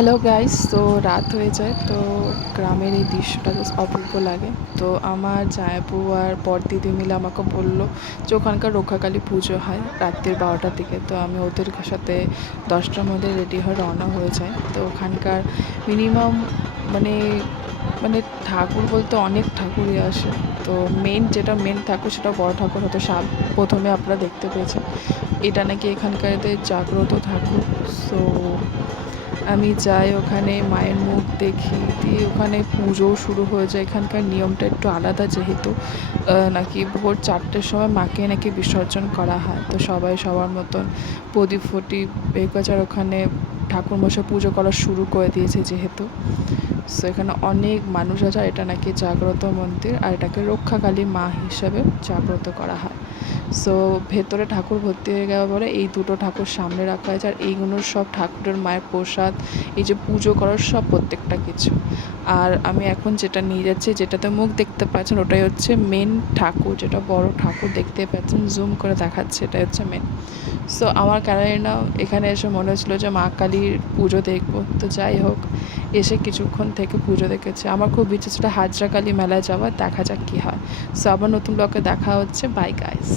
Hello guys, তো রাত হয়ে যায়। তো গ্রামের এই দৃশ্যটা জাস্ট অপূর্ব লাগে। তো আমার জামাইবাবু আর বড়দিদি মিলে আমাকে বললো যে ওখানকার রক্ষাকালী পুজো হয় রাত্রির 12টার দিকে। তো আমি ওদের সাথে 10টার মধ্যে রেডি হয়ে রওনা হয়ে যাই। তো ওখানকার মিনিমাম মানে মানে ঠাকুর বলতে অনেক ঠাকুরই আসে। তো মেন ঠাকুর সেটা বড় ঠাকুর, হয়তো প্রথমে আপনারা দেখতে পেয়েছেন। এটা নাকি এখানকার এদের জাগ্রত ঠাকুর। সো আমি যাই ওখানে, মায়ের মুখ দেখি, দিয়ে ওখানে পুজোও শুরু হয়ে যায়। এখানকার নিয়মটা একটু আলাদা, যেহেতু নাকি ভোর 4টের সময় মাকে নাকি বিসর্জন করা হয়। তো সবাই সবার মতন প্রদীপ ফটিক বেলগাছার ওখানে ঠাকুরমশাই পুজো করা শুরু করে দিয়েছে যেহেতু। সো এখানে অনেক মানুষ আছে। এটা নাকি জাগ্রত মন্দির, আর এটাকে রক্ষাকালী মা হিসাবে জাগ্রত করা হয়। সো ভেতরে ঠাকুর ভর্তি হয়ে যাওয়ার পরে এই দুটো ঠাকুর সামনে রাখা হয়েছে, আর এইগুলোর সব ঠাকুরের মায়ের প্রসাদ, এই যে পুজো করার সব প্রত্যেকটা কিছু। আর আমি এখন যেটা নিয়ে যাচ্ছি, যেটাতে মুখ দেখতে পাচ্ছেন, ওটাই হচ্ছে মেন ঠাকুর, যেটা বড় ঠাকুর দেখতে পাচ্ছেন, জুম করে দেখাচ্ছে, এটাই হচ্ছে মেন। সো আমার কারণে না এখানে এসে মনে হচ্ছিলো যে মা কালীর পুজো দেখবো। তো যাই হোক, এসে কিছুক্ষণ থেকে পুজো দেখেছি। আমার খুব ইচ্ছে ছিল হাজরা কালী মেলায় যাওয়ার, দেখা যাক কী হয়। সো আবার নতুন ব্লগে দেখা হচ্ছে। Bye guys.